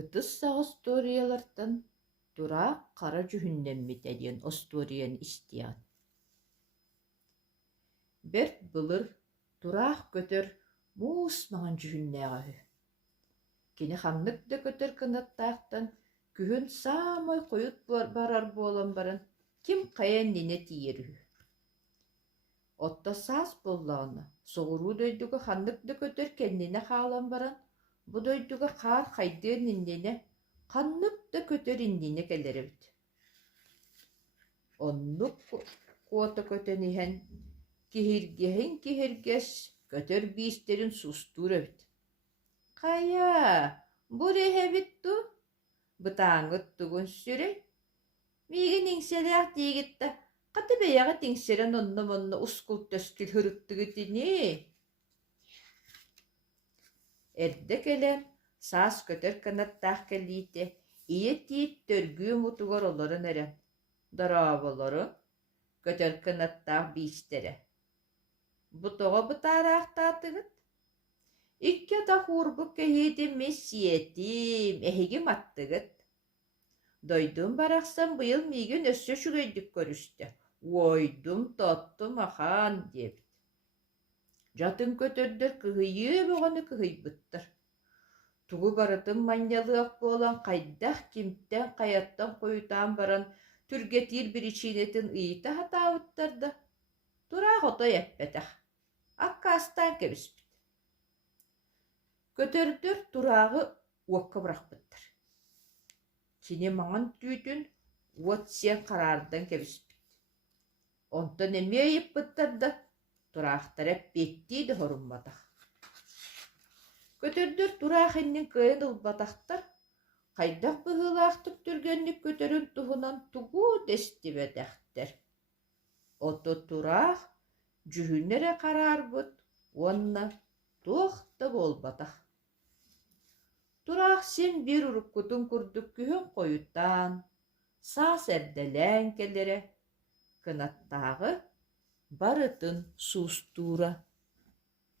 Ытыс сағыз ториялартан тураақ қара жүхүннэммит эдиэн осториян истиан. Берт былыр тураақ көтөр муус маҕан жүхүннээҕэһү. Кини хамнык да көтөр кынаттаахтан күһүн саамай хойут барар буолан баран ким хайан нине тиийэрүһү. Отто саас боллаҕына соҕуруу дойдуга ханнык да көтөр кэннине хаалан баран бу дойдуга хаар хайдыан иннине ханнык да көтөр иннине келеребит. Оннук куота көтөн иһэн киһиргэс көтөр биистерин сустуурабит. Хая, бур эһэбитту, бытааҥҥыт тугун сүрэй. Миигин иҥсэлээх диигитта хаты бэйэҕэ тиҥсэрэн онно-монно ускул төскүл хырыттыгытини. Эрдэ кэлэн саас көтөр кынаттаах кэлиите ийэ тиит төргүү мутугар олорун эрэ. Дорооболорун көтөр кынаттаах биистерэ. Бутоҕо бытаараахтаатыгыт. Икки да хуурбук кэһиитим мессиэтим, эһигим аттыгыт. Дойдум барахсан быйыл миигин өссө шүгөйдүк көрүстэ. Уойдум тоттум ахан диэбит. Жатын көтөрдөр кыһыйыы боҕону кыһыйбыттар. Тугу барытым манньалыах буолан хайдах кимтэн хайаттан хойутаан баран түргетиир биричиинетин ыйыта хатаабыттар да. Тураах отой эппэтэх. Аккаастаан кэбиспит. Көтөрдөр тураагы уокка бырахпыттар. Кини маҥан түүтүн уот сиэн хараардан кэбиспит. Онтон эмиэ ыйыппыттар да тураахтара петтии да хорумматах. Көтөрдөр тураах иннин кыйын ылбатахтар, хайдах быһыылаахтык түргэнник көтөрүн туһунан тугуу тестибэтэхтэр. Ото тураах жүһүннэрэ хараарбыт, уонна туохта буолбатах. Тураах син бир уруккутун курдук күһүн хойутаан, саас эрдэлээн келэрэ, кынаттааҕы барытын суустуура.